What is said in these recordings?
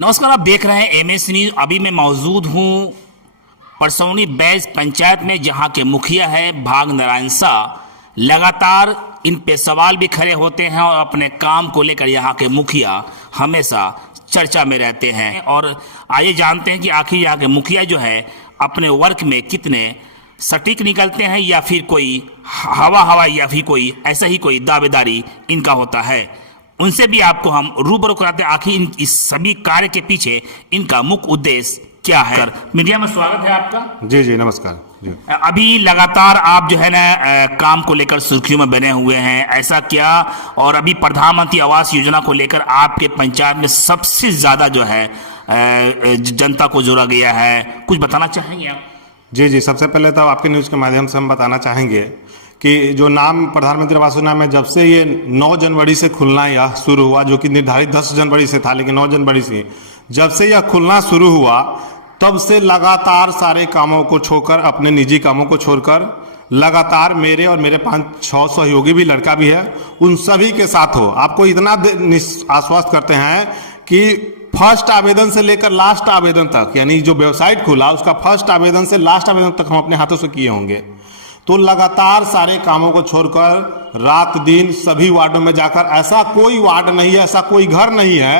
नमस्कार, आप देख रहे हैं एमएस न्यूज। अभी मैं मौजूद हूँ परसौनी बैज पंचायत में, जहाँ के मुखिया है भाग नारायण शाह। लगातार इन पे सवाल भी खड़े होते हैं और अपने काम को लेकर यहाँ के मुखिया हमेशा चर्चा में रहते हैं। और आइए जानते हैं कि आखिर यहाँ के मुखिया जो है अपने वर्क में कितने सटीक निकलते हैं, या फिर कोई हवा या फिर कोई ऐसा ही कोई दावेदारी इनका होता है। उनसे भी आपको हम रूबरू कराते हैं आखिर इस सभी कार्य के पीछे इनका मुख्य उद्देश्य क्या है। मीडिया में स्वागत है आपका। जी जी नमस्कार जी। अभी लगातार आप जो है ना काम को लेकर सुर्खियों में बने हुए हैं, ऐसा क्या? और अभी प्रधानमंत्री आवास योजना को लेकर आपके पंचायत में सबसे ज्यादा जो है जनता को जोड़ा गया है, कुछ बताना चाहेंगे आप? जी जी, सबसे पहले तो आपके न्यूज़ के माध्यम से हम बताना चाहेंगे कि जो नाम प्रधानमंत्री आवास योजना में जब से ये 9 जनवरी से खुलना यह शुरू हुआ, जो कि निर्धारित 10 जनवरी से था, लेकिन 9 जनवरी से जब से यह खुलना शुरू हुआ तब से लगातार सारे कामों को छोड़कर, अपने निजी कामों को छोड़कर लगातार मेरे और मेरे 5-6 सहयोगी भी, लड़का भी है, उन सभी के साथ हो। आपको इतना आश्वस्त करते हैं कि फर्स्ट आवेदन से लेकर लास्ट आवेदन तक, यानी जो वेबसाइट खुला उसका फर्स्ट आवेदन से लास्ट आवेदन तक हम अपने हाथों से किए होंगे। तो लगातार सारे कामों को छोड़कर रात दिन सभी वार्डों में जाकर, ऐसा कोई वार्ड नहीं है, ऐसा कोई घर नहीं है,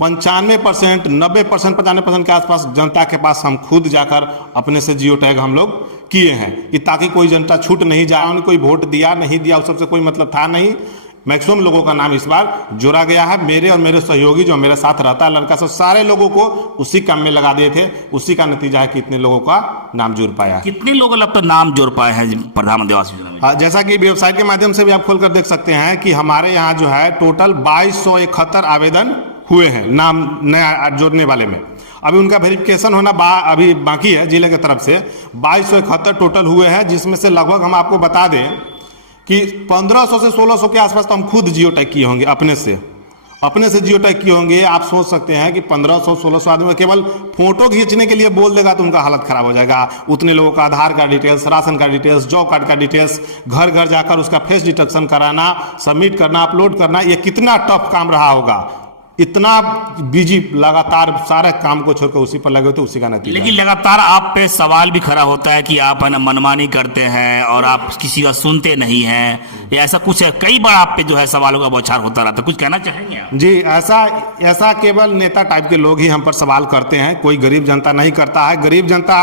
95%, 90%, 95% के आसपास जनता के पास हम खुद जाकर अपने से जियो टैग हम लोग किए हैं कि ताकि कोई जनता छूट नहीं जाए। उन्हें कोई वोट दिया नहीं दिया उस सबसे कोई मतलब था नहीं। मैक्सिमम लोगों का नाम इस बार जोड़ा गया है। मेरे और मेरे सहयोगी जो मेरे साथ रहता है लड़का, सब सारे लोगों को उसी काम में लगा दिए थे। उसी का नतीजा है कि इतने लोगों का नाम जुड़ पाया। कितने लोग अब तक नाम जोड़ पाए हैं प्रधानमंत्री आवास योजना में? जैसा कि वेबसाइट के माध्यम से भी आप खोलकर देख सकते हैं कि हमारे यहाँ जो है टोटल 2271 आवेदन हुए हैं नाम नया जोड़ने वाले में। अभी उनका वेरिफिकेशन होना अभी बाकी है। जिले की तरफ से 2271 टोटल हुए हैं, जिसमें से लगभग हम आपको बता दें कि 1500 से 1600 के आसपास तो हम खुद जियो टैग किए होंगे, अपने से जियो टैग किए होंगे। आप सोच सकते हैं कि 1500-1600 आदमी केवल फोटो खींचने के लिए बोल देगा तो उनका हालत खराब हो जाएगा। उतने लोगों का Aadhaar card details, ration card details, job card का डिटेल्स, घर घर जाकर उसका फेस डिटेक्शन कराना, सबमिट करना, अपलोड करना, ये कितना टफ काम रहा होगा। इतना बिजी, लगातार सारे काम को छोड़कर उसी पर लगे, तो उसी का नतीजा। लेकिन लगातार आप पे सवाल भी खड़ा होता है कि आप है ना मनमानी करते हैं और आप किसी का सुनते नहीं हैं, या ऐसा कुछ है। कई बार आप पे जो है सवालों का बौछार होता रहता है, कुछ कहना चाहेंगे आप? जी, ऐसा केवल नेता टाइप के लोग ही हम पर सवाल करते हैं, कोई गरीब जनता नहीं करता है। गरीब जनता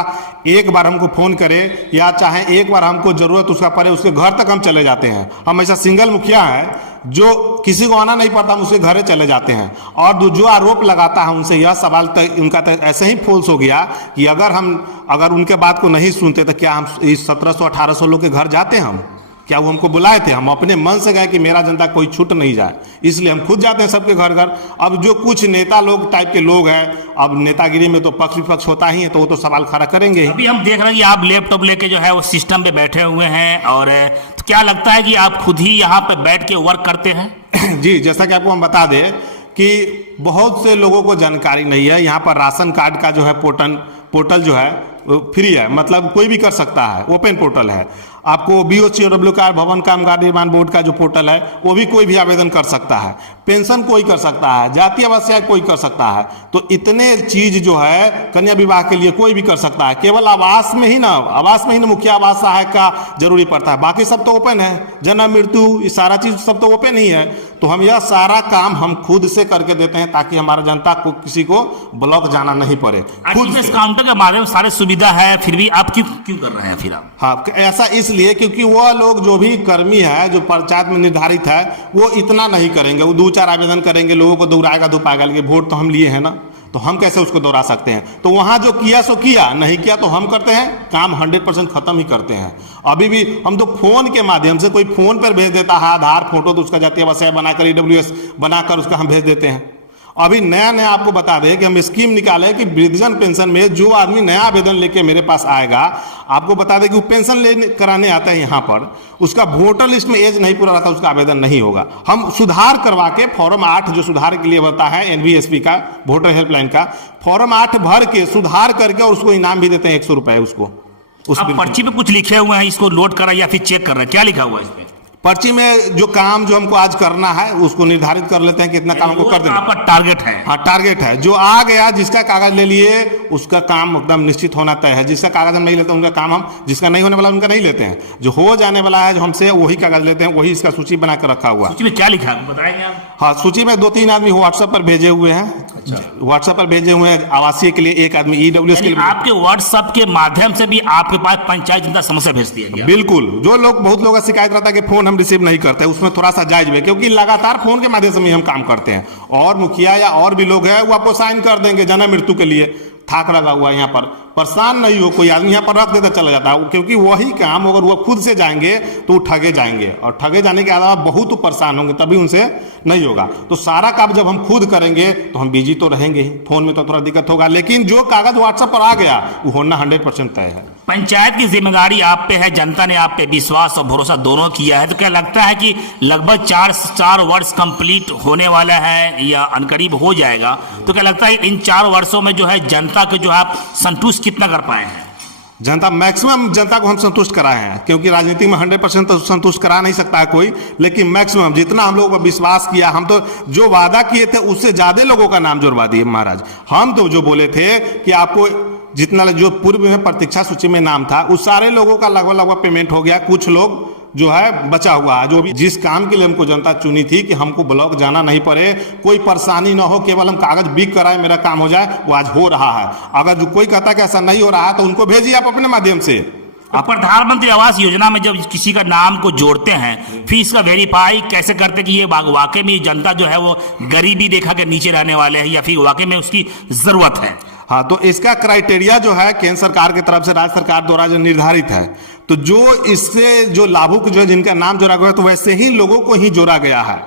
एक बार हमको फोन करे या चाहे एक बार हमको जरूरत उसका पड़े, उसके घर तक हम चले जाते हैं। हम ऐसा सिंगल मुखिया है जो किसी को आना नहीं पड़ता, हम उसके घरे चले जाते हैं। और जो आरोप लगाता है उनसे यह सवाल तक उनका ऐसे ही फॉल्स हो गया कि अगर उनके बात को नहीं सुनते तो क्या हम इस 1700-1800 लोग के घर जाते हैं? हम क्या वो हमको बुलाए थे? हम अपने मन से गए कि मेरा जनता कोई छूट नहीं जाए, इसलिए हम खुद जाते हैं सबके घर घर। अब जो कुछ नेता लोग टाइप के लोग हैं, अब नेतागिरी में तो पक्ष विपक्ष होता ही है, तो वो तो सवाल खड़ा करेंगे। अभी हम देख रहे हैं कि आप लैपटॉप लेके जो है वो सिस्टम पे बैठे हुए हैं, और तो क्या लगता है कि आप खुद ही यहाँ पे बैठ के वर्क करते हैं? जी, जैसा कि आपको हम बता दें कि बहुत से लोगों को जानकारी नहीं है। यहाँ पर राशन कार्ड का जो है पोर्टल जो है फ्री है, मतलब कोई भी कर सकता है, ओपन पोर्टल है। आपको BOCOW का भवन कामगार निर्माण बोर्ड का जो पोर्टल है वो भी कोई भी आवेदन कर सकता है। पेंशन कोई कर सकता है, जातीय आवासीय कोई कर सकता है। तो इतने चीज जो है कन्या विवाह के लिए कोई भी कर सकता है। केवल आवास में ही ना मुखिया आवास सहायक का जरूरी पड़ता है, बाकी सब तो ओपन है। जन्म मृत्यु ये सारा चीज सब तो ओपन ही है। तो हम यह सारा काम हम खुद से करके देते हैं ताकि हमारा जनता को किसी को ब्लॉक जाना नहीं पड़े। खुद इस काउंटर के बारे में सारे सुविधा है, फिर भी आप क्यों कर रहे हैं फिर आप? हाँ, ऐसा इसलिए क्योंकि वह लोग जो भी कर्मी है, जो पंचायत में निर्धारित है, वो इतना नहीं करेंगे। वो 2-4 आवेदन करेंगे, लोगों को दौड़ाएगा धुपाएगा, लेकिन वोट तो हम लिए हैं ना, तो हम कैसे उसको दौड़ा सकते हैं? तो वहां जो किया सो किया, नहीं किया तो हम करते हैं काम 100% खत्म ही करते हैं। अभी भी हम तो फोन के माध्यम से, कोई फोन पर भेज देता है आधार फोटो, तो उसका जातीय आवासीय बनाकर EWS बनाकर उसका हम भेज देते हैं। अभी नया आपको बता दें कि हम स्कीम निकाले कि वृद्धजन पेंशन में जो आदमी नया आवेदन लेके मेरे पास आएगा, आपको बता दें कि वो पेंशन लेने कराने आता है यहाँ पर, उसका वोटर लिस्ट में एज नहीं पूरा रहता, उसका आवेदन नहीं होगा। हम सुधार करवा के फॉर्म 8 जो सुधार के लिए होता है NVSP का, वोटर हेल्पलाइन का, फॉर्म 8 भर के सुधार करके और उसको इनाम भी देते हैं 100 रुपए। उसको उस पर्ची पे कुछ लिखे हुए हैं, इसको लोड करा या फिर चेक कर रहे हैं, क्या लिखा हुआ है इस पे? पर्ची में जो काम जो हमको आज करना है उसको निर्धारित कर लेते हैं कि इतना काम हमको कर देना। आपका टारगेट है। हाँ, टारगेट है। जो आ गया, जिसका कागज ले लिए, उसका काम एकदम निश्चित होना तय है। जिसका कागज हम नहीं लेते उनका काम हम, जिसका नहीं होने वाला उनका नहीं लेते हैं। जो हो जाने वाला है जो हमसे, वही कागज लेते हैं, वही इसका सूची बना कर रखा हुआ। सूची में क्या लिखा है बताएंगे आप? हाँ, सूची में 2-3 आदमी व्हाट्सएप पर भेजे हुए हैं। व्हाट्सएप पर भेजे हुए हैं आवासीय के लिए, एक आदमी ईडब्ल्यूएस के लिए। आपके व्हाट्सएप के माध्यम से भी आपके पास पंचायत जनता समस्या भेजती है? बिल्कुल। जो लोग, बहुत लोगों का शिकायत रहता है कि फोन हम रिसीव नहीं करते, उसमें थोड़ा सा जायज है, क्योंकि लगातार फोन के माध्यम से ही हम काम करते हैं। और मुखिया या और भी लोग हैं वो आपको साइन कर देंगे जन्म मृत्यु के लिए, ठाक लगा हुआ है यहाँ पर। परेशान नहीं हो, कोई आदमी यहाँ पर रख देता चला जाता है, क्योंकि वही काम अगर वो खुद से जाएंगे तो वो ठगे जाएंगे, और ठगे जाने के अलावा बहुत परेशान होंगे, तभी उनसे नहीं होगा। तो सारा काम जब हम खुद करेंगे तो हम बिजी तो रहेंगे ही, फोन में तो थोड़ा दिक्कत होगा, लेकिन जो कागज व्हाट्सएप पर आ गया वो होना 100% तय है। पंचायत की जिम्मेदारी आप पे है, जनता ने आप पे विश्वास और भरोसा दोनों किया है, तो क्या लगता है कि लगभग 4 वर्ष कंप्लीट होने वाला है या अनकरीब हो जाएगा, तो क्या लगता है इन 4 वर्षों में जो है जनता के जो है आप संतुष्ट कितना कर पाए हैं? जनता, मैक्सिमम जनता को हम संतुष्ट कराए हैं, क्योंकि राजनीति में 100% तो संतुष्ट करा नहीं सकता है कोई, लेकिन मैक्सिमम जितना हम लोगों पर विश्वास किया, हम तो जो वादा किए थे उससे ज्यादा लोगों का नाम जुड़वा दिए महाराज। हम तो जो बोले थे कि आपको जितना जो पूर्व में प्रतीक्षा सूची में नाम था उस सारे लोगों का लगभग पेमेंट हो गया। कुछ लोग जो है बचा हुआ है, जो भी जिस काम के लिए हमको जनता चुनी थी कि हमको ब्लॉक जाना नहीं पड़े, कोई परेशानी ना हो, केवल हम कागज बिक कराए मेरा काम हो जाए, वो आज हो रहा है। अगर जो कोई कहता है कि ऐसा नहीं हो रहा है तो उनको भेजिए आप अपने माध्यम से। तो प्रधानमंत्री आवास योजना में जब किसी का नाम को जोड़ते हैं, फिर इसका वेरीफाई कैसे करते कि ये वाकई में जनता जो है वो गरीबी रेखा के नीचे रहने वाले हैं या फिर वाकई में उसकी जरूरत है? हाँ, तो इसका क्राइटेरिया जो है केंद्र सरकार की तरफ से, राज्य सरकार द्वारा जो निर्धारित है, तो जो इससे जो लाभुक जो जिनका नाम जोड़ा गया, तो वैसे ही लोगों को ही जोड़ा गया है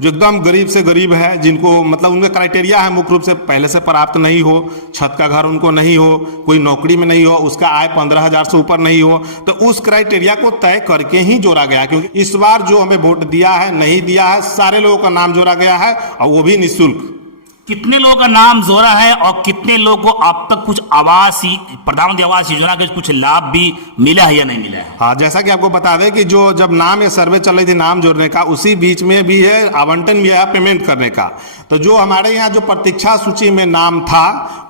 जो एकदम गरीब से गरीब है, जिनको मतलब उनका क्राइटेरिया है मुख्य रूप से पहले से प्राप्त नहीं हो, छत का घर उनको नहीं हो, कोई नौकरी में नहीं हो, उसका आय 15,000 से ऊपर नहीं हो, तो उस क्राइटेरिया को तय करके ही जोड़ा गया। क्योंकि इस बार जो हमें वोट दिया है, नहीं दिया है, सारे लोगों का नाम जोड़ा गया है, और वो भी निःशुल्क। कितने लोगों का नाम जोड़ा है और कितने लोगों को अब तक कुछ आवास, प्रधानमंत्री आवास योजना के कुछ लाभ भी मिला है या नहीं मिला है? हाँ, जैसा कि आपको बता दें कि जो जब नाम ये सर्वे चल रही थी नाम जोड़ने का, उसी बीच में भी है आवंटन भी है पेमेंट करने का। तो जो हमारे यहाँ जो प्रतीक्षा सूची में नाम था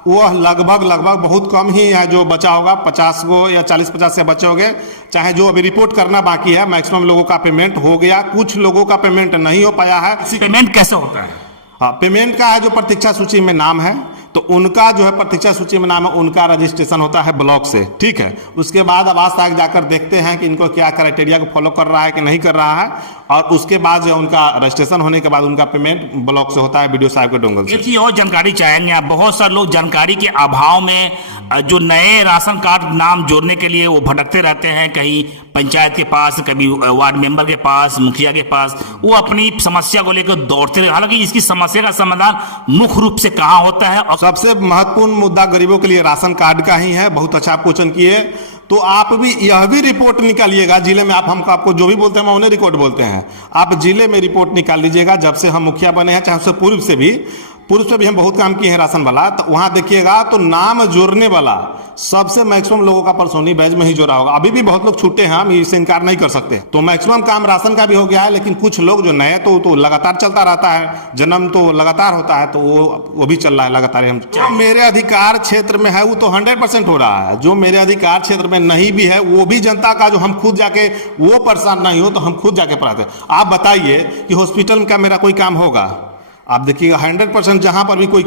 वह लगभग बहुत कम ही है जो बचा होगा, 50 को या 40-50 से बचे होंगे। चाहे जो अभी रिपोर्ट करना बाकी है, मैक्सिमम लोगों का पेमेंट हो गया, कुछ लोगों का पेमेंट नहीं हो पाया है। पेमेंट कैसे होता है? हाँ, पेमेंट का है जो प्रतीक्षा सूची में नाम है, तो उनका जो है प्रतीक्षा सूची में नाम है, उनका रजिस्ट्रेशन होता है ब्लॉक से, ठीक है। उसके बाद आवास आयोग जाकर देखते हैं कि इनको क्या क्राइटेरिया को फॉलो कर रहा है कि नहीं कर रहा है, और उसके बाद जो उनका रजिस्ट्रेशन होने के बाद उनका पेमेंट ब्लॉक से होता है, बीडीओ साहब के डोंगल से। एक चीज और जानकारी चाहेंगे आप, बहुत सारे लोग जानकारी के अभाव में जो नए राशन कार्ड नाम जोड़ने के लिए वो भटकते रहते हैं, कहीं पंचायत के पास, कभी वार्ड मेंबर के पास, मुखिया के पास, वो अपनी समस्या को लेकर दौड़ते रहे। हालांकि इसकी समस्या का समाधान मुख्य रूप से कहाँ होता है? और सबसे महत्वपूर्ण मुद्दा गरीबों के लिए राशन कार्ड का ही है। बहुत अच्छा आप क्वेश्चन किए। तो आप भी यह भी रिपोर्ट निकालिएगा जिले में, आपको जो भी बोलते हैं हम उन्हें रिपोर्ट बोलते हैं, आप जिले में रिपोर्ट निकाल लीजिएगा। जब से हम मुखिया बने हैं, चाहे उससे पूर्व से भी हम बहुत काम किए हैं राशन वाला, तो वहां देखिएगा तो नाम जोड़ने वाला सबसे मैक्सिमम लोगों का परसोनी बैच में ही जोड़ा होगा। अभी भी बहुत लोग छूटे हैं, हम इससे इनकार नहीं कर सकते। तो मैक्सिमम काम राशन का भी हो गया है, लेकिन कुछ लोग जो नए तो लगातार चलता रहता है, जन्म तो लगातार होता है, तो वो भी चल रहा है लगातार। हम जो मेरे अधिकार क्षेत्र में है वो तो 100% हो रहा है, जो मेरे अधिकार क्षेत्र में नहीं भी है वो भी जनता का, जो हम खुद जाके वो परेशान नहीं हो तो हम खुद जाके पढ़ाते। आप बताइए कि हॉस्पिटल का मेरा कोई काम होगा, आप देखिएगा 100% जहां पर भी कोई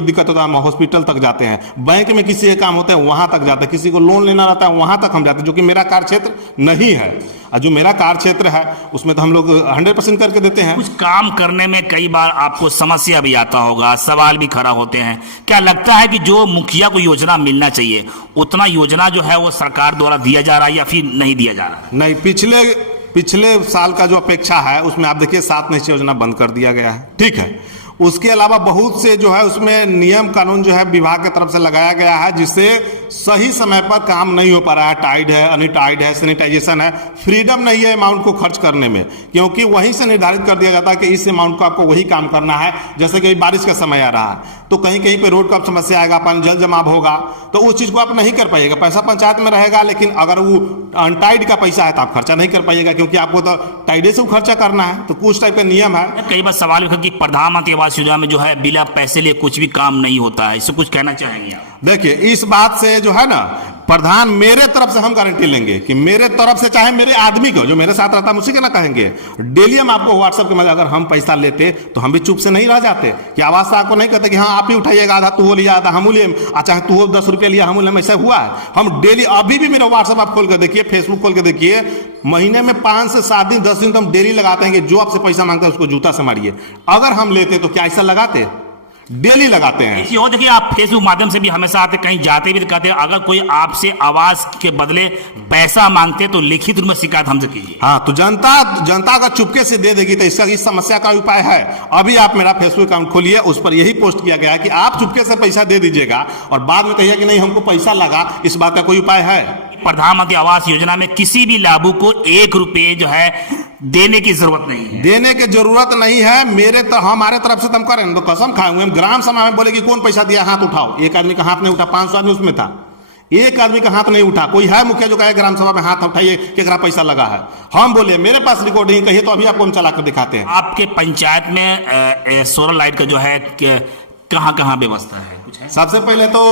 दिक्कत होता है हम हॉस्पिटल तक जाते हैं, बैंक में किसी का काम होता है वहां तक जाते हैं, किसी को लोन लेना रहता है वहां तक हम जाते हैं, जो कि मेरा कार्य क्षेत्र नहीं है। और जो मेरा कार्य क्षेत्र है उसमें तो हम लोग 100% करके देते हैं। कुछ काम करने में कई बार आपको समस्या भी आता होगा, सवाल भी खड़ा होते हैं। क्या लगता है कि जो मुखिया को योजना मिलना चाहिए उतना योजना जो है वो सरकार द्वारा दिया जा रहा है या फिर नहीं दिया जा रहा है? नहीं, पिछले साल का जो अपेक्षा है उसमें आप देखिए 7 निश्चय योजना बंद कर दिया गया है, ठीक है। उसके अलावा बहुत से जो है उसमें नियम कानून जो है विभाग की तरफ से लगाया गया है, जिससे सही समय पर काम नहीं हो पा रहा है, टाइड है, अनटाइड है, सैनिटाइजेशन है, फ्रीडम नहीं है अमाउंट को खर्च करने में, क्योंकि वहीं से निर्धारित कर दिया जाता है कि इस अमाउंट को आपको वही काम करना है। जैसे कि बारिश का समय आ रहा है तो कहीं कहीं पे रोड का समस्या आएगा, पानी जल जमाव होगा, तो उस चीज को आप नहीं कर पाइएगा। पैसा पंचायत में रहेगा, लेकिन अगर वो अनटाइड का पैसा है तो आप खर्चा नहीं कर पाइएगा, क्योंकि आपको तो टाइडे से खर्चा करना है। तो कुछ टाइप का नियम है। कई बार सवाल उठा कि प्रधानमंत्री आवास योजना में जो है बिना पैसे लिए कुछ भी काम नहीं होता है, इससे कुछ कहना चाहेंगे आप? देखिए, इस बात से जो है ना, प्रधान मेरे तरफ से हम गारंटी लेंगे कि मेरे तरफ से, चाहे मेरे आदमी को जो मेरे साथ रहता है उसी के ना कहेंगे, डेली हम आपको व्हाट्सएप के माध्यम, अगर हम पैसा लेते तो हम भी चुप से नहीं रह जाते कि आवाज से आपको नहीं कहते कि हाँ आप ही उठाइएगा, आधा तू लिया आधा हम लिए, चाहे तू 10 रुपया लिया हम लिए, ऐसा हुआ है। हम डेली, अभी भी मेरा व्हाट्सएप आप खोल कर देखिए, फेसबुक खोल कर देखिए, महीने में 5 से 7 दिन 10 दिन तो हम डेली लगाते हैं कि जो आपसे पैसा मांगता है उसको जूता से मारिए। अगर हम लेते तो क्या ऐसा लगाते? डेली लगाते हैं। इसी और देखिए, आप फेसबुक माध्यम से भी हमेशा आते, कहीं जाते भी कहते हैं अगर कोई आपसे आवाज के बदले पैसा मांगते तो लिखित रूप में शिकायत हमसे कीजिए। हाँ, तो जनता अगर चुपके से दे देगी तो इसका इस समस्या का उपाय है। अभी आप मेरा फेसबुक अकाउंट खोलिए, उस पर यही पोस्ट किया गया है कि आप चुपके से पैसा दे दीजिएगा और बाद में कहिए कि नहीं हमको पैसा लगा। इस बात का कोई उपाय है? प्रधानमंत्री आवास योजना में किसी भी लाभुक को 1 रुपये जो है देने की जरूरत नहीं है। देने की जरूरत नहीं है। हमारे तरफ से तुम करें तो कसम खाए हुए हम ग्राम सभा में बोले कि कौन पैसा दिया, हाथ उठाओ। एक आदमी का हाथ नहीं उठा, 500 आदमी उसमें था, एक आदमी का हाथ नहीं उठा। कोई है मुखिया जो कहे ग्राम सभा में हाथ उठाइए केकरा पैसा लगा है? हम बोले मेरे पास रिकॉर्डिंग कहिए तो अभी आपको हम चला कर दिखाते हैं। आपके पंचायत में सोलर लाइट का जो है कहाँ कहाँ व्यवस्था है, कुछ है? सबसे पहले तो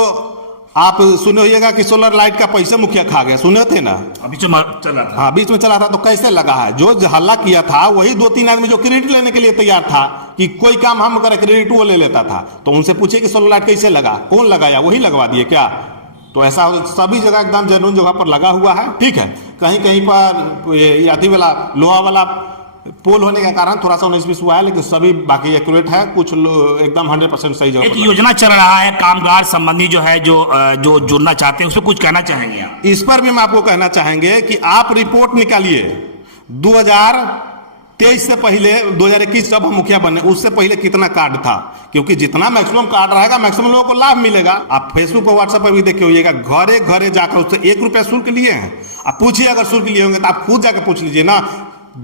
आप सुने होइएगा कि सोलर लाइट का पैसा मुखिया खा गया, सुने थे ना? अभी जो चल रहा था। हाँ, बीच में चला था। तो कैसे लगा है? जो हल्ला किया था वही 2-3 आदमी जो क्रेडिट लेने के लिए तैयार था कि कोई काम हम करे क्रेडिट वो ले लेता था। तो उनसे पूछे कि सोलर लाइट कैसे लगा, कौन लगाया, वही लगवा दिए क्या? तो ऐसा सभी जगह एकदम जेन्युइन जगह पर लगा हुआ है। ठीक है, कहीं कहीं पर अथी वाला लोहा वाला पोल होने के कारण थोड़ा सा 19-20 हुआ है, लेकिन सभी बाकी एक्यूरेट है, कुछ एकदम 100% सही जगह। एक योजना चल रहा है कामगार संबंधी जो है, जो जुड़ना चाहते हैं, उस पर कुछ कहना चाहेंगे आप? इस पर भी हम आपको कहना चाहेंगे कि आप रिपोर्ट निकालिए 2023 से पहले, 2021 जब हम मुखिया बने उससे पहले कितना कार्ड था, क्योंकि जितना मैक्सिमम कार्ड रहेगा मैक्सिमम लोगों को लाभ मिलेगा। आप फेसबुक और व्हाट्सएप पर भी देखे होइएगा, घरे घरे जाकर उससे 1 रुपया शुल्क लिए हैं। आप पूछिए, अगर शुल्क लिए होंगे तो आप खुद जाकर पूछ लीजिए ना।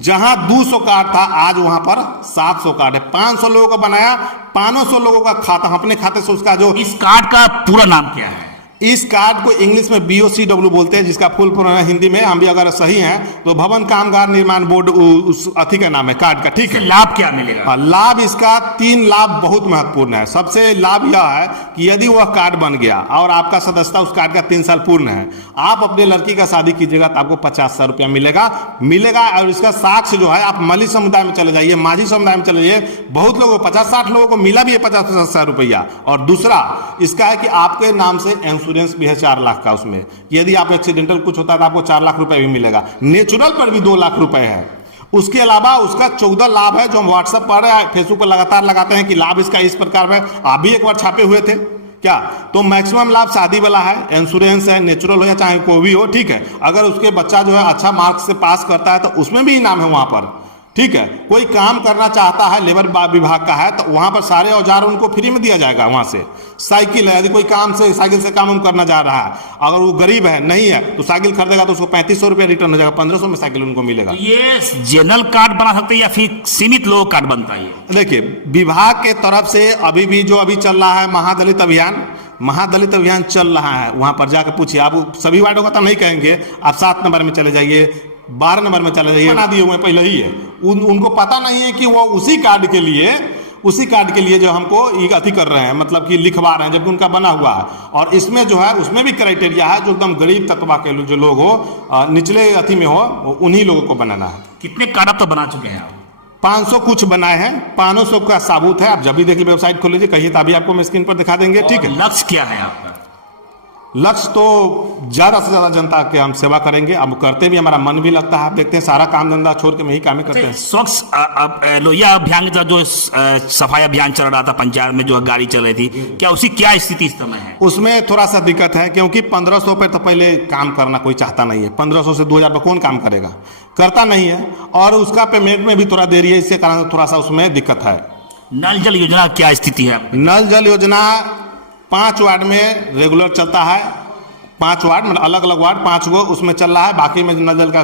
जहां 200 कार्ड था आज वहां पर 700 कार्ड है। 500 लोगों को बनाया, 500 लोगों का खाता अपने खाते से उसका जो। इस कार्ड का पूरा नाम क्या है? इस कार्ड को इंग्लिश में BOCW बोलते हैं, जिसका फुल फॉर्म है हिंदी में, हम भी अगर सही हैं तो भवन कामगार निर्माण बोर्ड उस अथी का नाम है कार्ड का। ठीक है, लाभ क्या मिलेगा? लाभ इसका 3 लाभ बहुत महत्वपूर्ण है। सबसे लाभ यह है कि यदि वह कार्ड बन गया और आपका सदस्यता उस कार्ड का 3 साल पूर्ण है, आप अपने लड़की का शादी कीजिएगा तो आपको 50,000 रुपया मिलेगा। और इसका साक्ष्य जो है, आप मल्ली समुदाय में चले जाइए, माझी समुदाय में चले जाइए, बहुत लोगों को 50-60 लोगों को मिला भी है 50,000 रुपया। और दूसरा इसका है कि आपके नाम से इंश्योरेंस भी है 4 लाख का। उसमें यदि आप एक्सीडेंटल कुछ होता है तो आपको 4 लाख रुपए भी मिलेगा। नेचुरल पर भी 2 लाख रुपए है। उसके अलावा उसका 14 लाभ है जो हम व्हाट्सएप पर फेसबुक पर लगातार लगाते हैं कि लाभ इसका इस प्रकार है। आप भी एक बार छापे हुए थे क्या? तो मैक्सिमम लाभ शादी वाला है, इंश्योरेंस है, नेचुरल हो या चाहे कोई भी हो। ठीक है, अगर उसके बच्चा जो है अच्छा मार्क्स से पास करता है तो उसमें भी इनाम है वहां पर। ठीक है, कोई काम करना चाहता है, लेबर विभाग का है, तो वहां पर सारे औजार उनको फ्री में दिया जाएगा। वहां से साइकिल है, यदि कोई साइकिल से काम करना चाह रहा है, अगर वो गरीब है नहीं है तो साइकिल खरीदेगा तो उसको 3500 रुपया रिटर्न हो जाएगा, 1500 में साइकिल उनको मिलेगा। ये जनरल कार्ड बना सकते हैं या फिर सीमित लोग कार्ड बनता है? देखिए, विभाग के तरफ से अभी चल रहा है महादलित अभियान चल रहा है। वहां पर जाकर पूछिए, आप सभी वार्डों का तो नहीं कहेंगे, आप 7 नंबर में चले जाइए, 12 नंबर में चले जाइए, बना दिए हुए पहले ही है। उनको पता नहीं है कि वो उसी कार्ड के लिए जो हमको अथी कर रहे हैं, मतलब कि लिखवा रहे हैं, जबकि उनका बना हुआ है। और इसमें जो है उसमें भी क्राइटेरिया है जो एकदम गरीब तबका के जो लोग हो, निचले अथी में हो, उन्हीं लोगों को बनाना है। कितने कार्ड अब तो बना चुके हैं आप? 500 कुछ बनाए हैं, 500 का साबुत है। आप जब भी देखिए वेबसाइट खोल लीजिए, कहिए तो अभी आपको मैं स्क्रीन पर दिखा देंगे। ठीक है, लक्ष्य क्या है आपका? लक्ष्य तो ज्यादा से ज्यादा जनता के हम सेवा करेंगे। अब करते भी, हमारा मन भी लगता है। आप देखते हैं सारा काम धंधा छोड़ के हम यही काम करते हैं। स्वच्छ लोहिया अभियान का जो सफाई अभियान चल रहा था पंचायत में, जो गाड़ी चल रही थी, क्या उसकी क्या स्थिति इस समय है? उसमें थोड़ा सा दिक्कत है, क्योंकि 1500 पे तो पहले काम करना कोई चाहता नहीं है। 1500 से 2000 पे कौन काम करेगा, करता नहीं है। और उसका पेमेंट में भी थोड़ा देरी है, इसके कारण थोड़ा सा उसमें दिक्कत है। नल जल योजना क्या स्थिति है? नल जल योजना 5 वार्ड में रेगुलर चलता है। 5 वार्ड मतलब अलग अलग वार्ड 5 गो उसमें चल रहा है, बाकी में नल जल का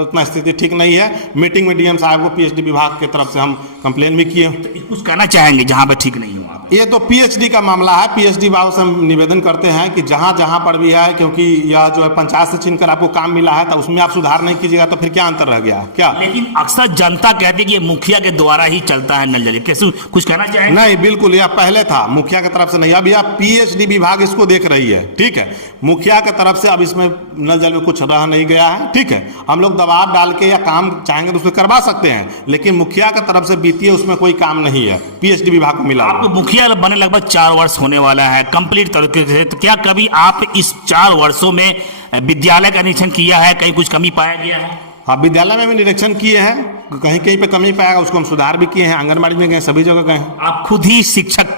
उतना स्थिति ठीक नहीं है। मीटिंग में डीएम साहब को पीएचडी विभाग की तरफ से हम कंप्लेन भी किए। कुछ कहना चाहेंगे जहां पे ठीक नहीं हो आप? ये तो पीएचडी का मामला है, पीएचडी विभाग से हम निवेदन करते हैं कि जहां जहां पर भी है, क्योंकि यह जो है पंचायत से छीनकर आपको काम मिला है तो उसमें आप सुधार नहीं कीजिएगा तो फिर क्या अंतर रह गया क्या? लेकिन अक्सर जनता कहती है कि ये मुखिया के द्वारा ही चलता है नल जल। कैसे कुछ कहना चाहेंगे? नहीं, बिल्कुल यह पहले था मुखिया की तरफ से नहीं, अभी आप पीएचडी विभाग इसको देख रही है, ठीक है। मुखिया की तरफ से अब इसमें नल जल में कुछ रह नहीं गया है, ठीक है। हम लोग दबाव डाल के या काम चाहेंगे तो उसको करवा सकते हैं, लेकिन मुखिया की तरफ से बीती उसमें कोई काम नहीं है, पीएचडी विभाग को मिला। आपको मुखिया बने लगभग 4 वर्ष होने वाला है कंप्लीट तरीके से, तो क्या कभी आप इस 4 वर्षों में विद्यालय का निरीक्षण किया है? कहीं कुछ कमी पाया गया है? हाँ, विद्यालय में भी निरीक्षण किए हैं, कहीं कहीं पे कमी पाया उसको हम सुधार भी किए हैं, आंगनबाड़ी में गए, सभी जगह गए हैं। आप खुद ही शिक्षक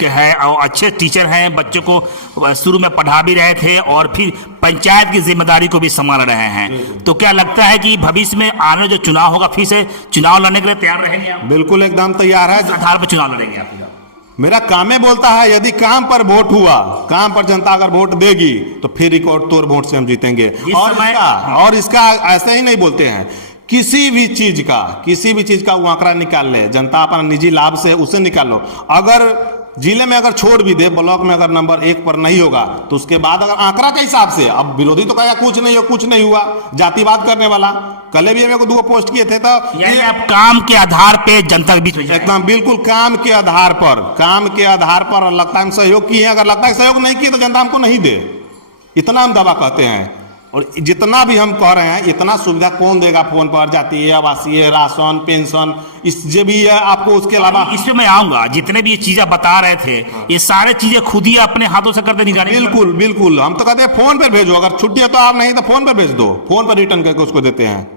के हैं और अच्छे टीचर हैं, बच्चों को शुरू में पढ़ा भी रहे थे और फिर पंचायत की जिम्मेदारी को भी संभाल रहे हैं, तो क्या लगता है कि भविष्य में आने जो चुनाव होगा फिर से चुनाव लड़ने के लिए तैयार रहेंगे आप? बिल्कुल एकदम तैयार है। इस आधार पर चुनाव लड़ेंगे आप? मेरा काम में बोलता है, यदि काम पर वोट हुआ, काम पर जनता अगर वोट देगी तो फिर रिकॉर्ड तोड़ वोट से हम जीतेंगे। और इसका ऐसे ही नहीं बोलते हैं, किसी भी चीज का वो आंकड़ा निकाल ले, जनता अपना निजी लाभ से उसे निकालो। अगर जिले में अगर छोड़ भी दे, ब्लॉक में अगर नंबर 1 पर नहीं होगा तो उसके बाद अगर आंकड़ा के हिसाब से, अब विरोधी तो कहेगा कुछ नहीं हुआ, जातिवाद करने वाला। कल भी मेरे को 2 पोस्ट किए थे, तो ये आप काम के आधार पे जनता के बीच में एकदम बिल्कुल काम के आधार पर लगता है हम सहयोग किए, अगर लगता है सहयोग नहीं किए तो जनता हमको नहीं दे, इतना हम दावा कहते हैं। और जितना भी हम कह रहे हैं, इतना सुविधा कौन देगा? फोन पर जाती है, आवासीय, राशन, पेंशन, इस जो भी है आपको, उसके अलावा इसमें मैं आऊंगा। जितने भी ये चीजें बता रहे थे, ये सारे चीजें खुद ही अपने हाथों से करते निकाले। बिल्कुल हम तो कहते हैं फोन पर भेजो, अगर छुट्टी है तो आप नहीं तो फोन पर भेज दो, फोन पर रिटर्न करके उसको देते हैं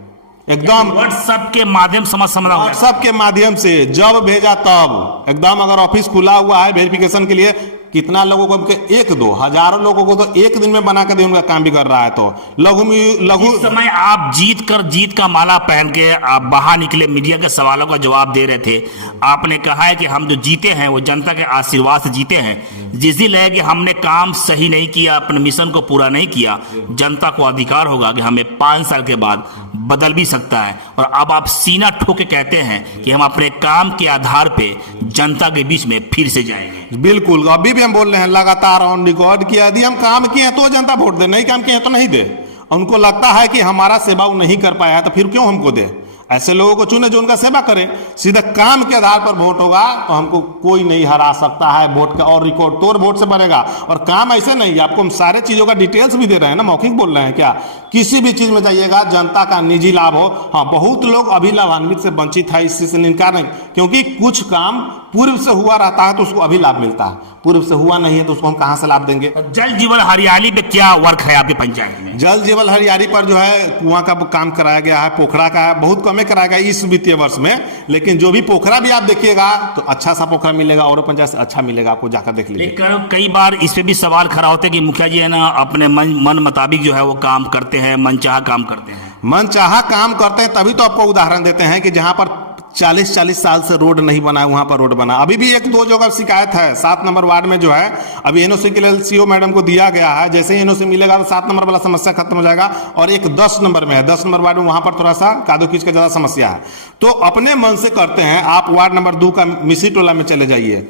एकदम। व्हाट्सएप के माध्यम व्हाट्सएप के माध्यम से जब भेजा तब एकदम। अगर ऑफिस खुला हुआ है वेरिफिकेशन के लिए, कितना लोगों को, 1-2 हजारों लोगों को तो एक दिन में बना कर दे, उनका काम भी कर रहा है। तो लघु समय आप जीत का माला पहन के आप बाहर निकले, मीडिया के सवालों का जवाब दे रहे थे। आपने कहा है कि हम जो जीते हैं वो जनता के आशीर्वाद से जीते हैं। जिस दिन लगे कि हमने काम सही नहीं किया, अपने मिशन को पूरा नहीं किया, जनता को अधिकार होगा कि हमें 5 साल के बाद बदल भी सकता है। और अब आप सीना ठोक के कहते हैं कि हम अपने काम के आधार पे जनता के बीच में फिर से जाएंगे। बिल्कुल, अभी भी हम बोल रहे हैं लगातार ऑन रिकॉर्ड कि यदि हम काम किए तो जनता वोट दे, नहीं काम किए तो नहीं दे। उनको लगता है कि हमारा सेवा वो नहीं कर पाया तो फिर क्यों हमको दे? ऐसे लोगों को चुने जो उनका सेवा करें। सीधा काम के आधार पर वोट होगा तो हमको कोई नहीं हरा सकता है वोट का, और रिकॉर्ड तोड़ वोट से बनेगा। और काम ऐसे नहीं, आपको हम सारे चीजों का डिटेल्स भी दे रहे हैं ना, मौखिक बोल रहे हैं क्या? किसी भी चीज में जाइएगा, जनता का निजी लाभ हो। हाँ, बहुत लोग अभी लाभान्वित से वंचित है, इस चीज से इनकार नहीं, क्योंकि कुछ काम पूर्व से हुआ रहता है तो उसको अभी लाभ मिलता है, पूर्व से हुआ नहीं है तो उसको हम कहां से लाभ देंगे? जल जीवन हरियाली पे क्या वर्क है आपकी पंचायत में? जल जीवन हरियाली पर जो है कुआं का काम कराया गया है, पोखरा का है, बहुत कम कराया गया इस वित्तीय वर्ष में। लेकिन जो भी पोखरा भी आप देखिएगा तो अच्छा सा पोखरा मिलेगा, और पंचायत से अच्छा मिलेगा, आपको जाकर देख लीजिए। कई बार इस पे भी सवाल खड़ा होता है कि मुखिया जी है ना, अपने मन मुताबिक जो है वो काम करते हैं, मनचाहा काम करते हैं। मनचाहा काम करते हैं तभी तो आपको उदाहरण देते हैं कि जहां पर 40 साल से रोड नहीं बना है वहां पर रोड बना। अभी भी 1-2 जगह शिकायत है। 7 नंबर वार्ड में जो है अभी एनओसी के लिए सीओ मैडम को दिया गया है, जैसे ही एनओसी मिलेगा तो 7 नंबर वाला समस्या खत्म हो जाएगा। और एक 10 नंबर में है, 10 नंबर वार्ड में, वहां पर थोड़ा सा कादो कीच का ज्यादा समस्या है। तो अपने मन से करते हैं। आप वार्ड नंबर 2 का मिसी टोला में चले जाइए,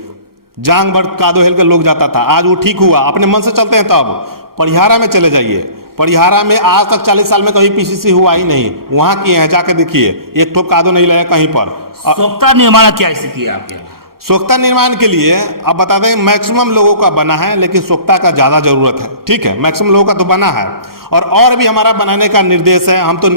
जांग भर कादो हिल के लोग जाता था, आज वो ठीक हुआ। अपने मन से चलते हैं तब परिहारा में चले जाइए, परिहारा में आज तक 40 साल में कभी पीसीसी हुआ ही नहीं, वहां किए हैं, जाके देखिए, एक ठोक कादो नहीं लगा कहीं पर। सोख्ता निर्माण क्या स्थिति है आपके? सोख्ता निर्माण के लिए अब बता दें, मैक्सिमम लोगों का बना है, लेकिन सोख्ता का ज्यादा जरूरत है, ठीक है। मैक्सिमम लोगों का तो बना है, और भी हमारा बनाने का निर्देश है। हम तो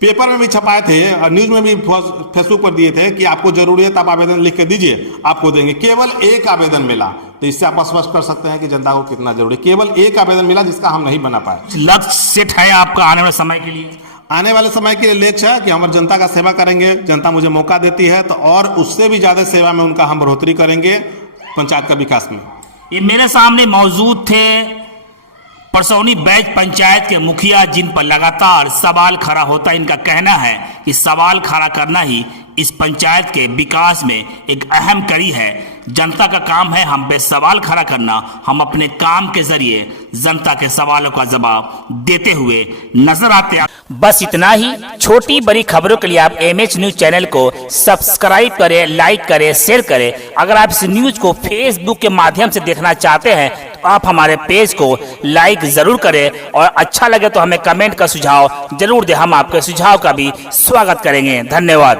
पेपर में भी छपाए थे और न्यूज में भी फेसबुक पर दिए थे कि आपको जरूरी है तो आप आवेदन लिख के दीजिए, आपको देंगे। केवल एक आवेदन मिला, तो इससे आप स्पष्ट कर सकते हैं कि जनता को कितना जरूरी। केवल एक आवेदन मिला जिसका हम नहीं बना पाए। लक्ष्य सेट है आपका आने वाले समय के लिए? आने वाले समय के लिए लक्ष्य है कि हम जनता का सेवा करेंगे। जनता मुझे मौका देती है तो और उससे भी ज्यादा सेवा में उनका हम बढ़ोतरी करेंगे पंचायत का विकास में। ये मेरे सामने मौजूद थे परसौनी बैज पंचायत के मुखिया, जिन पर लगातार सवाल खड़ा होता है। इनका कहना है कि सवाल खड़ा करना ही इस पंचायत के विकास में एक अहम कड़ी है। जनता का काम है हम पे सवाल खड़ा करना, हम अपने काम के जरिए जनता के सवालों का जवाब देते हुए नजर आते हैं। बस इतना ही। छोटी बड़ी खबरों के लिए आप एमएच न्यूज चैनल को सब्सक्राइब करें, लाइक करें, शेयर करें। अगर आप इस न्यूज को फेसबुक के माध्यम से देखना चाहते हैं तो आप हमारे पेज को लाइक जरूर करें और अच्छा लगे तो हमें कमेंट का सुझाव जरूर दें। हम आपके सुझाव का भी स्वागत करेंगे। धन्यवाद।